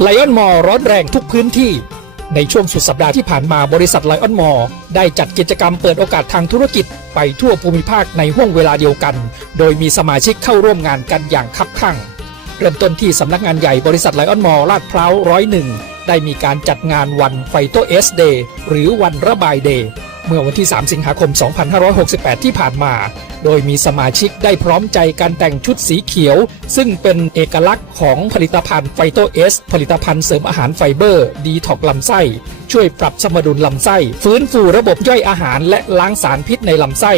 ไลออนมอร้อนแรงทุกพื้นที่ ในช่วงสุดสัปดาห์ที่ผ่านมาบริษัทไลออนมอได้จัดกิจกรรมเปิดโอกาสทางธุรกิจไปทั่วภูมิภาคในห่วงเวลาเดียวกัน โดยมีสมาชิกเข้าร่วมงานกันอย่างคับคั่ง เริ่มต้นที่สำนักงานใหญ่บริษัทไลออนมอลาดพร้าวร้อยหนึ่งได้มีการจัดงานวันไฟโตเอสเดย์หรือวันระบายเดย์ เมื่อวันที่ 3 สิงหาคม 2568 ที่ผ่านมา โดยมีสมาชิกได้พร้อมใจการแต่งชุดสีเขียว ซึ่งเป็นเอกลักษณ์ของผลิตภัณฑ์ไฟโตเอส ผลิตภัณฑ์เสริมอาหารไฟเบอร์ ดีท็อกลำไส้ ช่วยปรับสมดุลลำไส้ ฟื้นฟูระบบย่อยอาหารและล้างสารพิษในลำไส้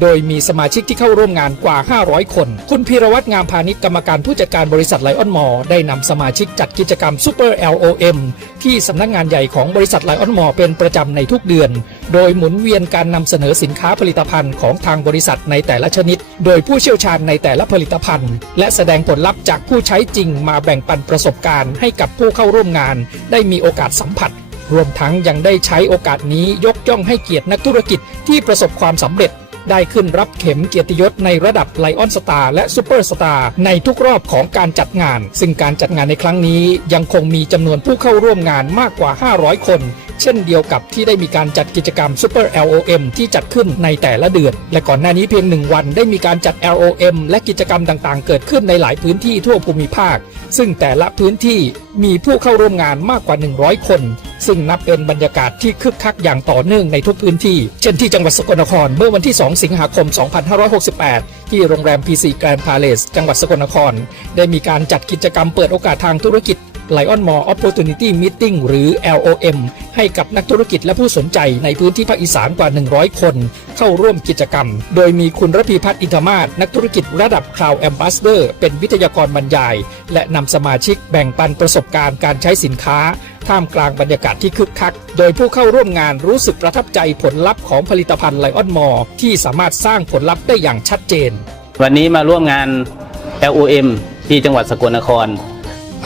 โดยมีสมาชิกที่เข้าร่วมงานกว่า 500 คน คุณพีรวัตรงามพาณิชย์กรรมการผู้จัดการบริษัทไลออนมอได้นำสมาชิกจัดกิจกรรม Super LOM ที่สำนักงานใหญ่ของบริษัทไลออนมอเป็นประจำในทุกเดือน โดยหมุนเวียนการนำเสนอสินค้าผลิตภัณฑ์ของทางบริษัทในแต่ละชนิด โดยผู้เชี่ยวชาญในแต่ละผลิตภัณฑ์ และแสดงผลลัพธ์จากผู้ใช้จริงมาแบ่งปันประสบการณ์ให้กับผู้เข้าร่วมงาน ได้มีโอกาสสัมผัส รวมทั้งยังได้ใช้โอกาสนี้ยกย่องให้เกียรตินักธุรกิจที่ประสบความสำเร็จ ได้ขึ้นรับเข็มเกียรติยศในระดับไลออนสตาร์และซูเปอร์สตาร์ในทุกรอบของการจัดงาน ซึ่งการจัดงานในครั้งนี้ยังคงมีจำนวนผู้เข้าร่วมงานมากกว่า 500 คน เช่นเดียวกับที่ได้มีการจัดกิจกรรม Super LOM ที่จัดขึ้นในแต่ละเดือน และก่อนหน้านี้เพียงหนึ่งวันได้มีการจัด LOM และกิจกรรมต่างๆ เกิดขึ้นในหลายพื้นที่ทั่วภูมิภาค ซึ่งแต่ละพื้นที่มีผู้เข้าร่วมงานมากกว่า 100 คน ซึ่งนับเป็นบรรยากาศที่คึกคักอย่างต่อเนื่องในทุกพื้นที่ เช่นที่จังหวัดสกลนครเมื่อวันที่ 2 สิงหาคม 2568 ที่โรงแรม PC Grand Palace จังหวัดสกลนคร ได้มีการจัดกิจกรรมเปิดโอกาสทางธุรกิจ Lion Mall Opportunity Meeting หรือ LOM ให้กับนักธุรกิจและผู้สนใจในพื้นที่ภาคอีสานกว่า 100 คน เข้าร่วมกิจกรรม โดยมีคุณระพีพัฒน์อินทมาศนักธุรกิจระดับ Cloud Ambassador เป็นวิทยากรบรรยาย และนำสมาชิกแบ่งปันประสบการณ์การใช้สินค้า ท่ามกลางบรรยากาศที่คึกคัก โดยผู้เข้าร่วมงานรู้สึกประทับใจผลลัพธ์ของผลิตภัณฑ์ไลออนมอที่สามารถสร้างผลลัพธ์ได้อย่างชัดเจน วันนี้มาร่วมงาน LOM ที่จังหวัดสกลนคร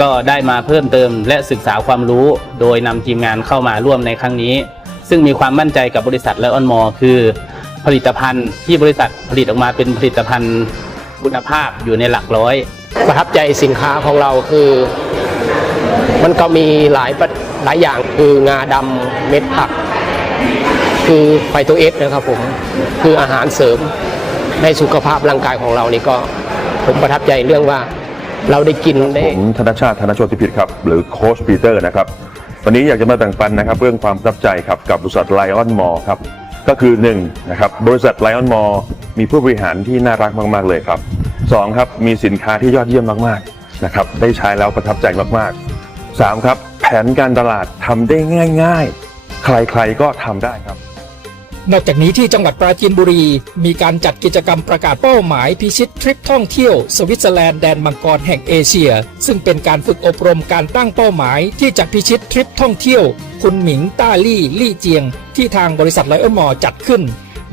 ก็ได้มาเพิ่มเติมและศึกษาความรู้ โดยนำทีมงานเข้ามาร่วมในครั้งนี้ ซึ่งมีความมั่นใจกับบริษัทไลออนมอคือ ผลิตภัณฑ์ที่บริษัทผลิตออกมาเป็นผลิตภัณฑ์คุณภาพอยู่ในหลักร้อย ประทับใจสินค้าของเราคือ มันก็มีหลายหลายอย่างคืองาดำเม็ดผัก คือไฟโตเอสนะครับผมคืออาหารเสริมในสุขภาพร่างกายของเรานี่ก็ผมประทับใจเรื่องว่า เราได้กินได้ผมธนชาติธนโชติพิษครับ หรือโค้ชปีเตอร์นะครับ วันนี้อยากจะมาแบ่งปันนะครับ เรื่องความประทับใจครับกับบริษัทไลออนมอครับ ก็คือ1นะครับบริษัทไลออนมอมีผู้บริหารที่น่ารักมาก ๆ เลยครับ2ครับมีสินค้าที่ยอดเยี่ยมมากๆนะครับได้ใช้แล้วประทับใจมากๆ3ครับแผนการตลาดทำได้ง่าย ๆ ใครๆก็ทำได้ครับ นอกจากนี้ที่จังหวัดปราจีนบุรี มีการจัดกิจกรรมประกาศเป้าหมายพิชิตทริปท่องเที่ยว สวิตเซอร์แลนด์แดนมังกรแห่งเอเชีย ซึ่งเป็นการฝึกอบรมการตั้งเป้าหมายที่จะพิชิตทริปท่องเที่ยว คุณหมิงต้าลี่ลี่เจียง ที่ทางบริษัทไลออนมอจัดขึ้น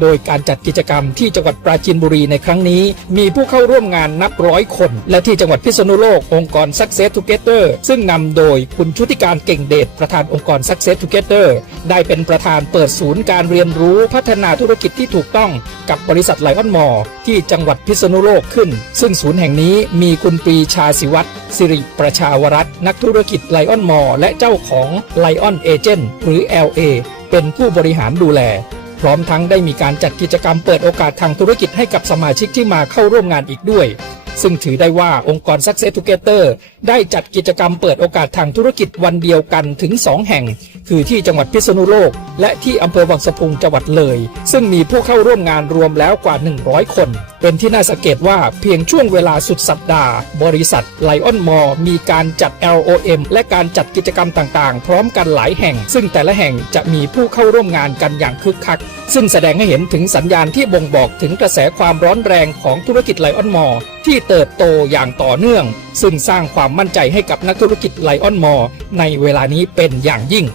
โดยการจัดกิจกรรมที่จังหวัดปราจีนบุรีในครั้งนี้ มีผู้เข้าร่วมงานนับร้อยคน และที่จังหวัดพิษณุโลกองค์กร Success Together ซึ่งนำโดยคุณชุติการเก่งเดชประธานองค์กร Success Together ได้เป็นประธานเปิดศูนย์การเรียนรู้พัฒนาธุรกิจที่ถูกต้องกับบริษัทไลออนมอที่จังหวัดพิษณุโลกขึ้น ซึ่งศูนย์แห่งนี้มีคุณปรีชาศิวัตรสิริประชาวรัตน์นักธุรกิจไลออนมอและเจ้าของไลออนเอเจนหรือ LA เป็นผู้บริหารดูแล พร้อมทั้งได้มีการจัดกิจกรรมเปิดโอกาสทางธุรกิจให้กับสมาชิกที่มาเข้าร่วมงานอีกด้วย ซึ่งถือได้ว่าองค์กร Success Together ได้จัดกิจกรรมเปิดโอกาสทางธุรกิจวันเดียวกันถึง 2 แห่ง คือที่จังหวัดพิษณุโลก และที่อำเภอวังสะพุงจังหวัดเลย ซึ่งมีผู้เข้าร่วมงานรวมแล้วกว่า 100 คนเป็นที่น่าสังเกตว่าเพียงช่วงเวลาสุดสัปดาห์ บริษัทไลออนมอมีการจัด LOM และการจัดกิจกรรมต่างๆ พร้อมกันหลายแห่ง ซึ่งแต่ละแห่งจะมีผู้เข้าร่วมงานกันอย่างคึกคัก ซึ่งแสดงให้เห็นถึงสัญญาณที่บ่งบอกถึงกระแสความร้อนแรงของธุรกิจไลออนมอที่เติบโตอย่างต่อเนื่อง ซึ่งสร้างความมั่นใจให้กับนักธุรกิจไลออนมอในเวลานี้เป็นอย่างยิ่ง